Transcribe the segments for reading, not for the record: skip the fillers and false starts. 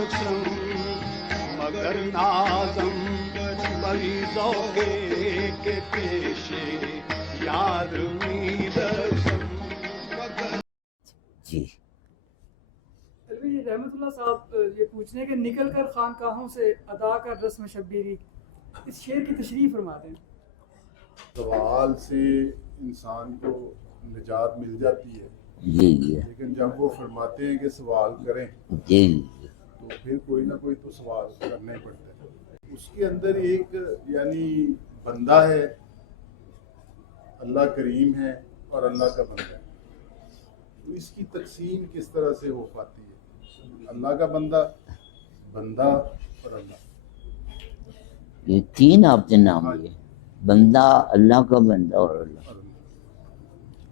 رسم مگر نازم بری ذوقے کے پیشے یار می رسم. جی رحمت اللہ صاحب یہ پوچھنے کہ نکل کر خانقاہوں سے ادا کر رسم شبیری، اس شعر کی تشریح فرما دیں. سوال سے انسان کو نجات مل جاتی ہے، جی جی لیکن جب وہ فرماتے ہیں کہ سوال کریں جی تو پھر کوئی نہ کوئی تو سوال کرنا ہی پڑتا ہے. اس کے اندر ایک یعنی بندہ ہے، اللہ کریم ہے اور اللہ کا بندہ ہے. تو اس کی تقسیم کس طرح سے ہو پاتی ہے؟ اللہ کا بندہ، بندہ اور اللہ. یہ تین آپ نے نام لیے، بندہ، اللہ کا بندہ اور اللہ.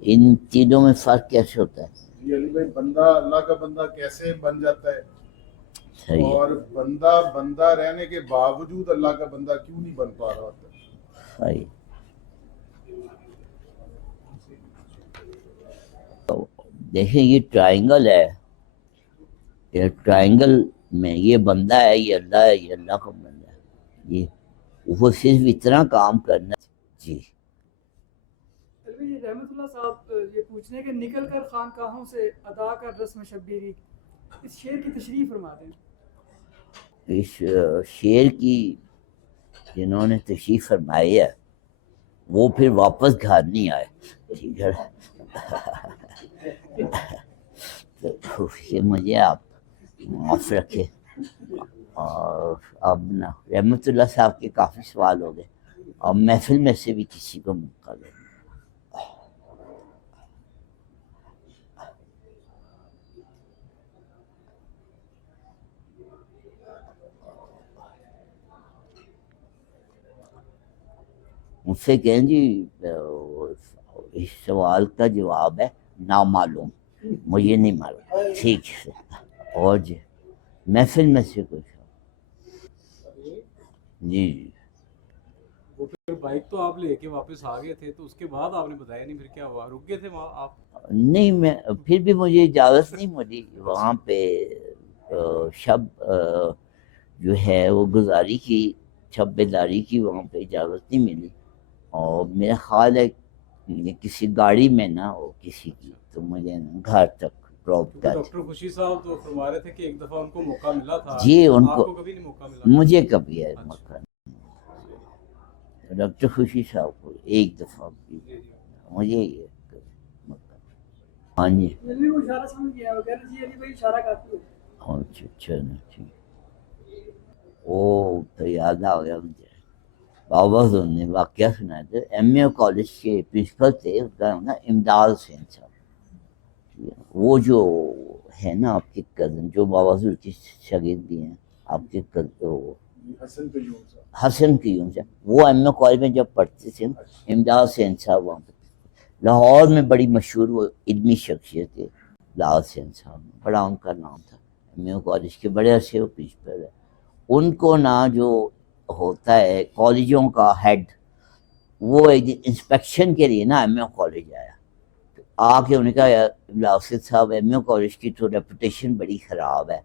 ان تینوں میں فرق کیسے ہوتا ہے؟ جی علی بھائی، بندہ اللہ کا بندہ کیسے بن جاتا ہے؟ صحیح ہے. اور بندہ بندہ رہنے کے باوجود اللہ کا بندہ کیوں نہیں بن پا رہا ہوتا؟ صحیح. دیکھیں یہ ٹرائنگل ہے، یہ ٹرائنگل میں یہ بندہ ہے، یہ اللہ ہے، یہ اللہ کا بندہ ہے. یہ وہ صرف اتنا کام کرنا. جی رحمت اللہ صاحب یہ پوچھنے کہ نکل کر خانقاہوں سے ادا کر رسم شبیری، اس شعر کی تشریح فرما دیں. اس شعر کی جنہوں نے تشریح فرمائی ہے وہ پھر واپس گھر نہیں آئے. ٹھیک ہے، تو یہ مجھے آپ معاف رکھے. اور اب نا رحمت اللہ صاحب کے کافی سوال ہو گئے، اور محفل میں سے بھی کسی کو موقع دے. مجھ سے کہیں جی اس سوال کا جواب ہے نامعلوم، مجھے نہیں معلوم. ٹھیک ہے. اور جی محفل میں سے کچھ جی جی وہ پھر بائک تو آپ لے کے واپس آ گئے تھے، تو اس کے بعد آپ نے بتایا نہیں، پھر کیا ہوا؟ رک گئے تھے وہاں آپ؟ نہیں، میں پھر بھی مجھے اجازت نہیں ملی وہاں پہ شب جو ہے وہ گزاری کی، شب بیداری کی، وہاں پہ اجازت نہیں ملی. اور میرا خیال ہے کسی گاڑی میں نہ ہو کسی کی، تو مجھے گھر تک ڈراپ کر. ڈاکٹر خوشی صاحب تو فرما رہے تھے کہ ایک دفعہ ان کو موقع ملا تھا. جی ان آپ کو، کو کبھی نہیں موقع ملا؟ مجھے کبھی ہے موقع نہیں. ڈاکٹر خوشی صاحب کو ایک دفعہ بھی، مجھے یہ موقع. ہاں جی وہ اشارہ سمجھ گیا، وہ کہہ رہے جی علی بھائی اشارہ کافی ہے. اچھا ٹھیک. وہ تو یاد آ گیا مجھے، بابا حضور نے واقعہ سنا تھا. ایم اے کالج کے پرنسپل تھے، اس کا نا امداد حسین صاحب. وہ جو ہے نا آپ کے کزن، جو بابا حضور کی شاگرد بھی ہیں آپ کے حسن قیوم صاحب، وہ ایم اے کالج میں جب پڑھتے تھے، امداد حسین صاحب وہاں پہ لاہور میں بڑی مشہور وہ علمی شخصیت تھے. امداد حسین صاحب بڑا ان کا نام تھا، ایم اے کالج کے بڑے عرصے وہ پرنسپل ہے. ان کو نا جو ہوتا ہے کالجوں کا ہیڈ، وہ ایک دن انسپیکشن کے لیے نا ایم اے کالج آیا. آ کے انہوں نے کہا یاسر صاحب ایم اے کالج کی تو ریپوٹیشن بڑی خراب ہے.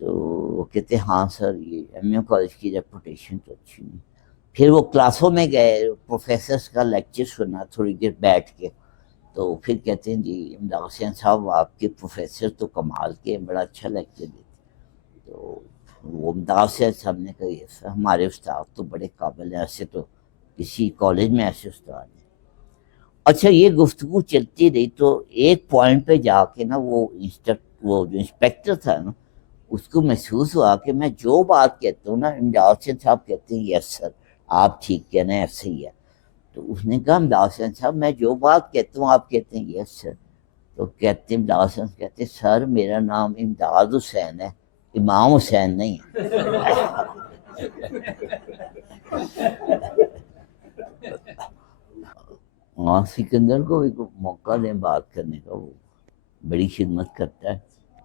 تو وہ کہتے ہاں سر، یہ ایم اے کالج کی ریپوٹیشن تو اچھی نہیں. پھر وہ کلاسوں میں گئے، پروفیسرس کا لیکچر سنا تھوڑی دیر بیٹھ کے. تو پھر کہتے ہیں جی امداد حسین صاحب آپ کے پروفیسر تو کمال کے، بڑا اچھا لیکچر دیتے. تو وہ امداد حسین صاحب نے کہا یہ ہمارے استاد تو بڑے قابل ہیں، ایسے تو کسی کالج میں ایسے استاد ہیں. اچھا یہ گفتگو چلتی رہی تو ایک پوائنٹ پہ جا کے نا وہ جو انسپیکٹر تھا نا، اس کو محسوس ہوا کہ میں جو بات کہتا ہوں نا امداد حسین صاحب کہتے ہیں یس سر آپ ٹھیک کہنا ہے، ایسے ہی ہے. تو اس نے کہا امداد حسین صاحب میں جو بات کہتا ہوں آپ کہتے ہیں یس سر. تو کہتے ہیں امداد حسین کہتے ہیں سر میرا نام امداد حسین ہے، امام حسین نہیں ہے. ہاں سکندر کو بھی موقع دیں بات کرنے کا، وہ بڑی خدمت کرتا ہے.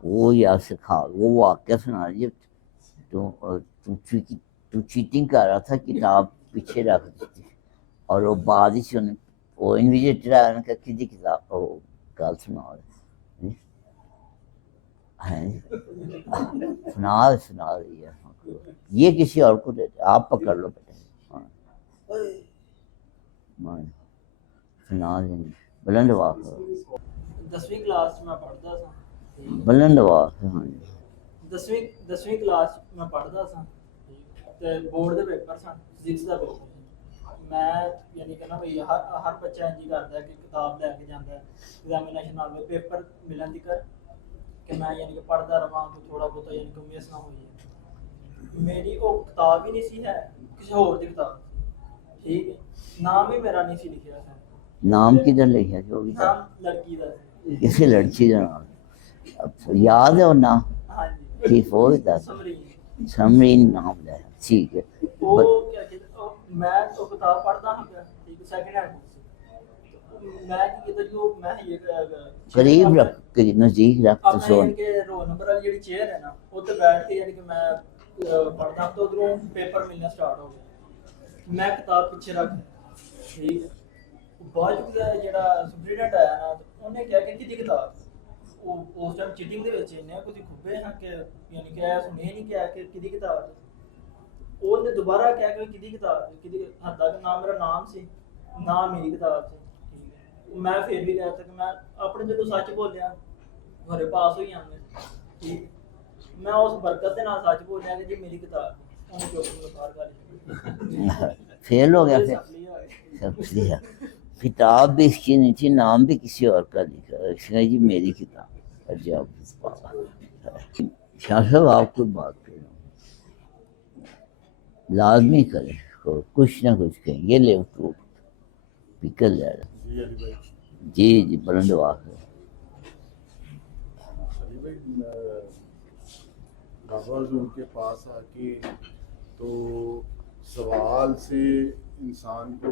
وہ یا سکھا وہ واقعہ سنا رہی ہے. تو چیٹنگ کر رہا تھا، کتاب پیچھے رکھ دی تھی، اور وہ بعد ہی سے وہ انویجیٹر آیا، نے کہا کسی کتاب کو گل سنا رہے. سنا رہی ہے یہ کسی اور کو دیتے آپ پکڑ لو بیٹے سنا دیں بلند آواز 10ویں کلاس میں پڑھتا تھا بلند آواز ہاں جی 10ویں کلاس میں پڑھتا تھا تے بورڈ دے پیپر سن فزکس دا پیپر میں یعنی کہ نا بھئی ہر بچہ انج کردا ہے کہ کتاب لے کے جاندا ہے ایگزامینیشن نال پیپر ملن دی کر کہ میں یعنی کہ پڑھدا رہاں تو تھوڑا بہت یعنی کہ مس نہ ہوئی میری وہ کتاب ہی نہیں سی ہے کسی اور دی کتاب ٹھیک ہے نام ہی میرا نہیں سی لکھیا تھا نام کدھر لکھا جو بھی نام لڑکی دا کسی لڑکی کا نام یاد ہے وہ نام ہاں جی ٹھیک ہو گیا سمرین نام ہے ٹھیک ہے وہ کیا کہتے میں تو کتاب پڑھتا ہوں ٹھیک ہے سیکنڈ ہینڈ میں کہتا جو میں یہ قریب رکھ نزدیک رکھ تو اپنے سون یعنی کہ رول نمبر والی جڑی چیئر ہے نا اوتے بیٹھ کے یعنی کہ میں پڑھتا ہوں تو ادھروں پیپر ملنا سٹارٹ ہو گیا میں کتاب پیچھے رکھ ٹھیک ہے بعد جڑا سپرینٹ آیا نا انہیں کیا کہ کدی کتاب اس ٹائم چیٹنگ دے وچ نے کوئی کھبے ہیں کہ یعنی کہ سنے نہیں کیا کہ کدی کتاب وہ نے دوبارہ کیا کہ کدی کتاب کدی حد تک نام میرا نام سی نام میری کتاب سی میں پھر بھی کہتا کہ میں اپنے جدو سچ بولیا گھرے پاس ہوئی آنے ٹھیک میں اس برکت کے نال سچ بولیا کہ جی میری کتاب انہیں چوک باہر کر فیل ہو گیا پھر کتاب بھی اس کی نہیں تھی نام بھی کسی اور کا لکھا اس نے جی میری کتاب جب شاہ صاحب آپ کو بات کریں لازمی کریں کچھ نہ کچھ کہیں یہ لے تو نکل جائے گا جی جی بلند آواز ہے بابا حضور کے پاس آ کے تو سوال سے انسان کو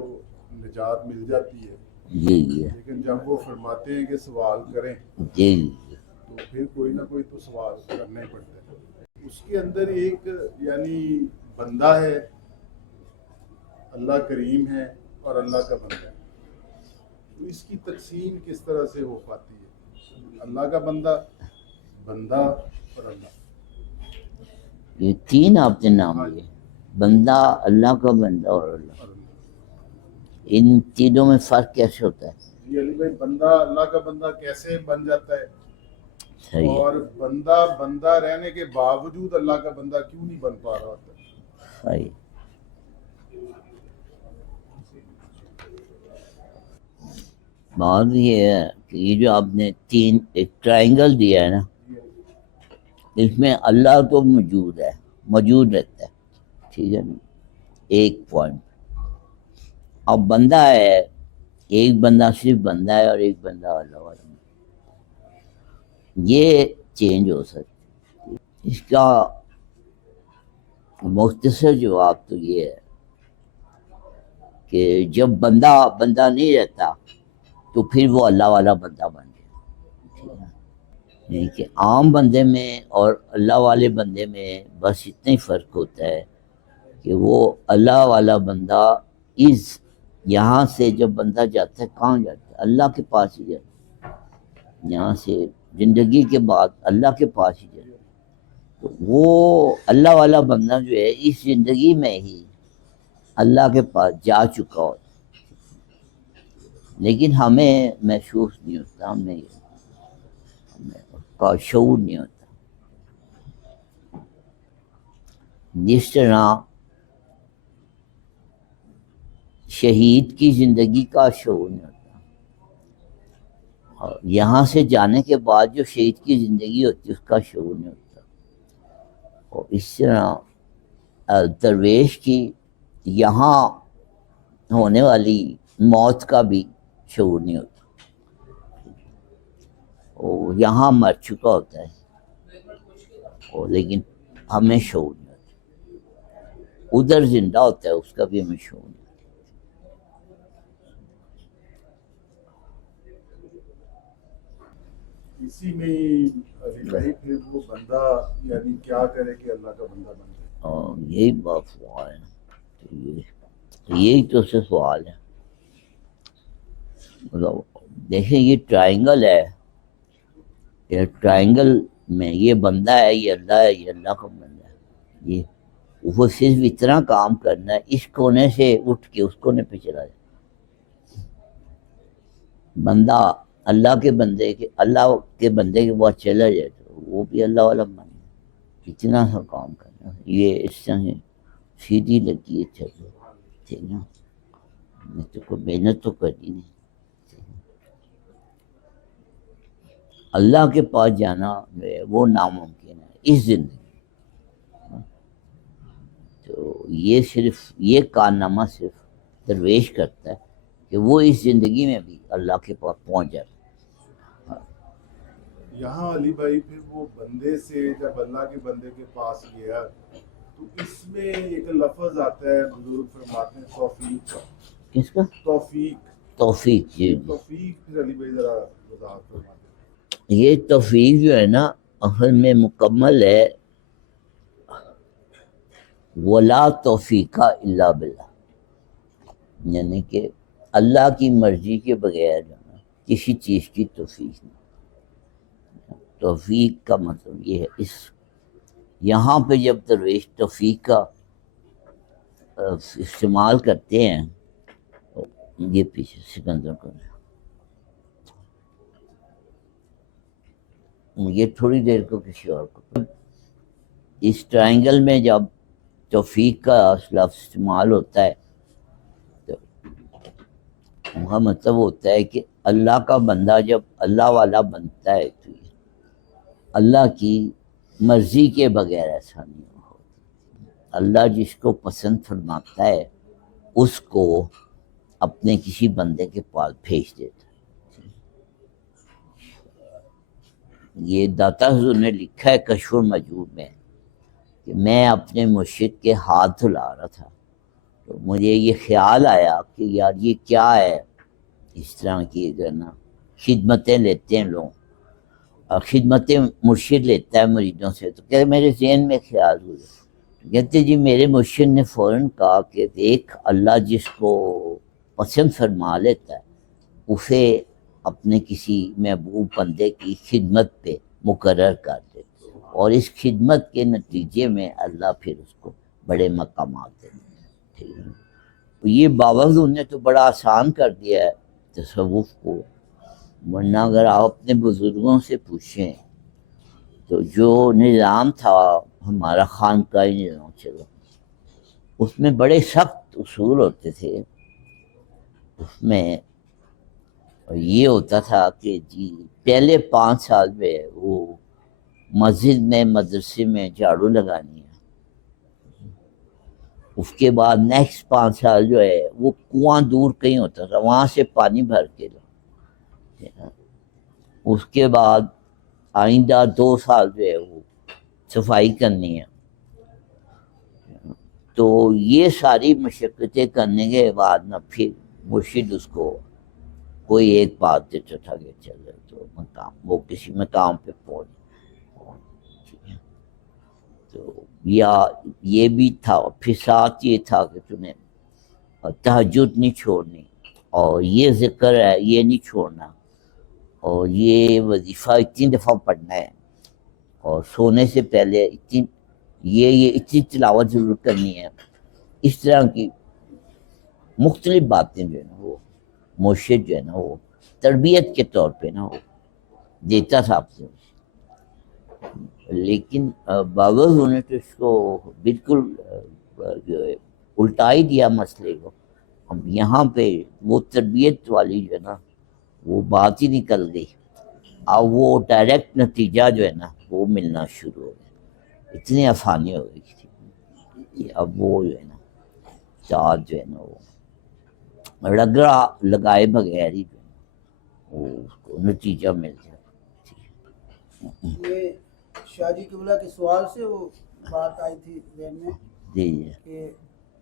نجات مل جاتی ہے جی جی لیکن جب وہ فرماتے ہیں کہ سوال کریں جی تو پھر کوئی نہ کوئی تو سوال کرنا ہی پڑتا ہے اس کے اندر ایک یعنی بندہ ہے اللہ کریم ہے اور اللہ کا بندہ ہے تو اس کی تقسیم کس طرح سے ہو پاتی ہے اللہ کا بندہ اور اللہ یہ تین آپ نے نام لیے بندہ اللہ کا بندہ اور اللہ ان تینوں میں فرق کیسے ہوتا ہے جی علی بھائی بندہ اللہ کا بندہ کیسے بن جاتا ہے صحیح ہے اور بندہ رہنے کے باوجود اللہ کا بندہ کیوں نہیں بن پا رہا ہوتا صحیح بات یہ ہے کہ یہ جو آپ نے تین ایک ٹرائنگل دیا ہے نا اس میں اللہ تو موجود رہتا ہے ٹھیک ہے نا ایک پوائنٹ اب بندہ ہے ایک بندہ صرف بندہ ہے اور ایک بندہ اللہ والا یہ چینج ہو سکتا ہے اس کا مختصر جواب تو یہ ہے کہ جب بندہ نہیں رہتا تو پھر وہ اللہ والا بندہ بن گیا یعنی کہ عام بندے میں اور اللہ والے بندے میں بس اتنا ہی فرق ہوتا ہے کہ وہ اللہ والا بندہ یہاں سے جب بندہ جاتا ہے کہاں جاتا ہے اللہ کے پاس ہی جاتا ہے یہاں سے زندگی کے بعد اللہ کے پاس ہی جاتا ہے تو وہ اللہ والا بندہ جو ہے اس زندگی میں ہی اللہ کے پاس جا چکا ہوتا لیکن ہمیں محسوس نہیں ہوتا ہمیں کا شعور نہیں ہوتا جس طرح شہید کی زندگی کا شعور نہیں ہوتا اور یہاں سے جانے کے بعد جو شہید کی زندگی ہوتی ہے اس کا شعور نہیں ہوتا اور اس طرح درویش کی یہاں ہونے والی موت کا بھی شعور نہیں ہوتا وہ یہاں مر چکا ہوتا ہے لیکن ہمیں شعور نہیں ہوتا ادھر زندہ ہوتا ہے اس کا بھی ہمیں شعور نہیں ہوتا اسی میں پھر وہ بندہ یعنی کیا کرے کہ اللہ کا بندہ بن جائے یہی بات سوال ہے یہی تو سے سوال ہے دیکھیں یہ ٹرائنگل ہے یہ ٹرائنگل میں یہ بندہ ہے، یہ اللہ ہے، یہ اللہ کا بندہ ہے، یہ وہ صرف اتنا کام کرنا ہے، اس کونے سے اٹھ کے اس کونے پہ چلا جائے۔ بندہ اللہ کے بندے کے بعد چلا جائے تو وہ بھی اللہ والا بن جائے۔ اتنا سا کام کرنا، یہ اس طرح سیدھی لگی ہے چلو، ٹھیک نا، میں تو کوئی محنت تو کرنی نہیں۔ اللہ کے پاس جانا جو ہے وہ ناممکن ہے اس زندگی۔ تو یہ کارنامہ صرف درویش کرتا ہے کہ وہ اس زندگی میں بھی اللہ کے پاس پہنچ جائے۔ یہاں علی بھائی پھر وہ بندے سے جب اللہ کے بندے کے پاس گیا تو اس میں ایک لفظ آتا ہے، بزرگ فرماتے ہیں توفیق کا۔ کس کا؟ توفیق، جی۔ توفیق پھر علی بھائی ذرا وضاحت فرماتے ہیں۔ یہ توفیق جو ہے نا اصل میں مکمل ہے، ولا توفیق الا باللہ، یعنی کہ اللہ کی مرضی کے بغیر جو ہے نا کسی چیز کی توفیق نہیں۔ توفیق کا مطلب یہ ہے، یہاں پہ جب درویش توفیق کا استعمال کرتے ہیں، یہ پیچھے سکندر کو یہ تھوڑی دیر کو کسی اور کو، اس ٹرائنگل میں جب توفیق کا لفظ استعمال ہوتا ہے تو اس کا مطلب ہوتا ہے کہ اللہ کا بندہ جب اللہ والا بنتا ہے تو اللہ کی مرضی کے بغیر ایسا نہیں ہوتا۔ اللہ جس کو پسند فرماتا ہے اس کو اپنے کسی بندے کے پاس بھیج دیتا ہے۔ یہ داتا حضور نے لکھا ہے کشف المجوب میں کہ میں اپنے مرشد کے ہاتھ دھلا رہا تھا تو مجھے یہ خیال آیا کہ یار یہ کیا ہے، اس طرح کی جو ہے نا خدمتیں لیتے ہیں لوگ، اور خدمتیں مرشد لیتا ہے مریدوں سے، تو کہتے میرے ذہن میں خیال ہوئے، کہتے جی میرے مرشد نے فوراً کہا کہ دیکھ اللہ جس کو پسند فرما لیتا ہے اسے اپنے کسی محبوب بندے کی خدمت پہ مقرر کر دیتے، اور اس خدمت کے نتیجے میں اللہ پھر اس کو بڑے مقامات دیتے ہیں۔ ٹھیک ہے، یہ بابا حضور نے تو بڑا آسان کر دیا ہے تصوف کو، ورنہ اگر آپ اپنے بزرگوں سے پوچھیں تو جو نظام تھا ہمارا خانقاہی نظام چلو، اس میں بڑے سخت اصول ہوتے تھے۔ اس میں یہ ہوتا تھا کہ جی پہلے 5 سال میں وہ مسجد میں مدرسے میں جھاڑو لگانی ہے، اس کے بعد نیکسٹ 5 سال جو ہے وہ کنواں دور کہیں ہوتا تھا وہاں سے پانی بھر کے لو، اس کے بعد آئندہ 2 سال جو ہے وہ صفائی کرنی ہے۔ تو یہ ساری مشقتیں کرنے کے بعد نہ پھر مرشد اس کو کوئی ایک بات دیتا تھا کہ چلے تو مقام وہ کسی مقام پہ پہنچ۔ تو یا یہ بھی تھا، پھر ساتھ یہ تھا کہ تمہیں تہجد نہیں چھوڑنی، اور یہ ذکر ہے یہ نہیں چھوڑنا، اور یہ وظیفہ اتنی دفعہ پڑھنا ہے، اور سونے سے پہلے اتنی تلاوت ضرور کرنی ہے۔ اس طرح کی مختلف باتیں جو ہے نا وہ مرشد جو ہے نا وہ تربیت کے طور پہ نا وہ دیتا تھا آپ سے، لیکن بابا حضور نے تو اس کو بالکل جو ہے الٹا ہی دیا مسئلے کو۔ اب یہاں پہ وہ تربیت والی جو ہے نا وہ بات ہی نکل گئی، اب وہ ڈائریکٹ نتیجہ جو ہے نا وہ ملنا شروع ہو گیا، اتنی آسانی ہو گئی تھی کہ اب وہ جو ہے نا چارج جو ہے نا وہ رگڑا لگائے بغیر ہی جو ہے نا وہ اس کو نتیجہ مل جاتا۔ یہ شاہ جی قبلہ کے سوال سے وہ بات آئی تھی ذہن میں جی کہ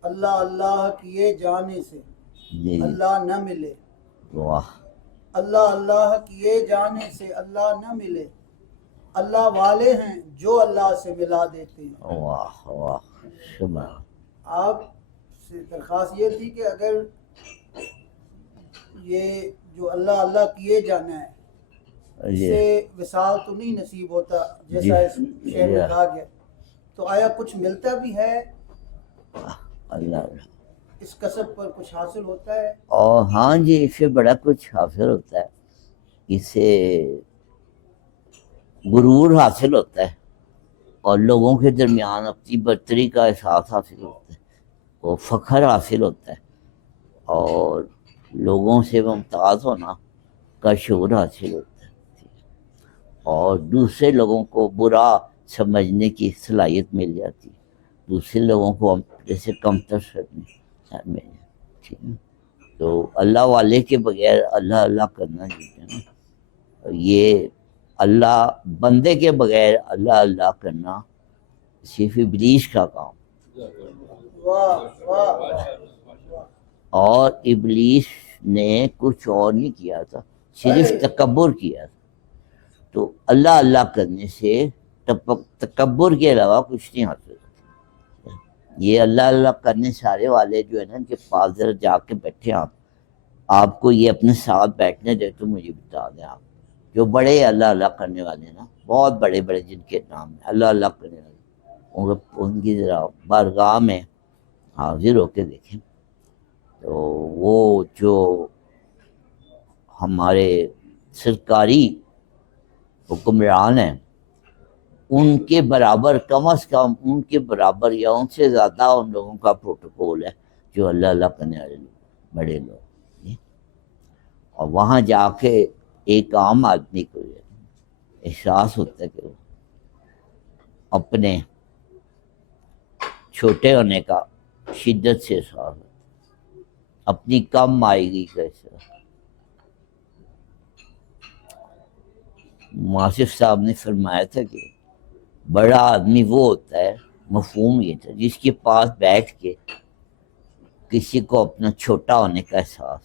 اللہ اللہ کیے جانے سے جی اللہ نہ ملے، واہ اللہ اللہ کیے جانے سے اللہ نہ ملے، اللہ والے ہیں جو اللہ سے ملا دیتے ہیں۔ واہ واہ شبہ آپ سے درخواست یہ تھی کہ اگر یہ جو اللہ اللہ کیے جانا ہے جی سے وصال تو نہیں نصیب ہوتا جیسا اس شعر میں کہا گیا، تو آیا کچھ ملتا بھی ہے؟ اللہ اس کسب پر کچھ حاصل ہوتا ہے؟ اور ہاں جی، اس سے بڑا کچھ حاصل ہوتا ہے، اس سے غرور حاصل ہوتا ہے اور لوگوں کے درمیان اپنی برتری کا احساس حاصل ہوتا ہے، وہ فخر حاصل ہوتا ہے اور لوگوں سے ممتاز ہونا کا شعور حاصل ہوتا ہے اور دوسرے لوگوں کو برا سمجھنے کی صلاحیت مل جاتی ہے، دوسرے لوگوں کو اپنے سے کمتر سمجھنے مل جاتی ہے۔ تو اللہ والے کے بغیر اللہ اللہ کرنا جو ہے نا، یہ اللہ بندے کے بغیر اللہ اللہ کرنا صرف ابلیس کا کام، واہ واہ واہ۔ اور ابلیس نے کچھ اور نہیں کیا تھا، صرف تکبر کیا تھا۔ تو اللہ اللہ کرنے سے تکبر کے علاوہ کچھ نہیں حاصل ہوتا۔ یہ اللہ اللہ کرنے سارے والے جو ہے نا، ان کے پاس ذرا جا کے بیٹھے آپ کو یہ اپنے ساتھ بیٹھنے دے تو مجھے بتا دیں، آپ جو بڑے اللہ اللہ کرنے والے ہیں نا، بہت بڑے بڑے جن کے نام ہیں اللہ اللہ کرنے والے، ان کی ذرا بارگاہ میں حاضر ہو کے دیکھیں تو وہ جو ہمارے سرکاری حکمران ہیں، ان کے برابر، کم از کم ان کے برابر یا ان سے زیادہ ان لوگوں کا پروٹوکول ہے جو اللہ اللہ کرنے والے لوگ، بڑے لوگ۔ اور وہاں جا کے ایک عام آدمی کو احساس ہوتا ہے کہ وہ اپنے چھوٹے ہونے کا شدت سے احساس ہوتا ہے، اپنی کم آئیگی کا احساس۔ ماسف صاحب نے فرمایا تھا کہ بڑا آدمی وہ ہوتا ہے، مفہوم یہ تھا، جس کے پاس بیٹھ کے کسی کو اپنا چھوٹا ہونے کا احساس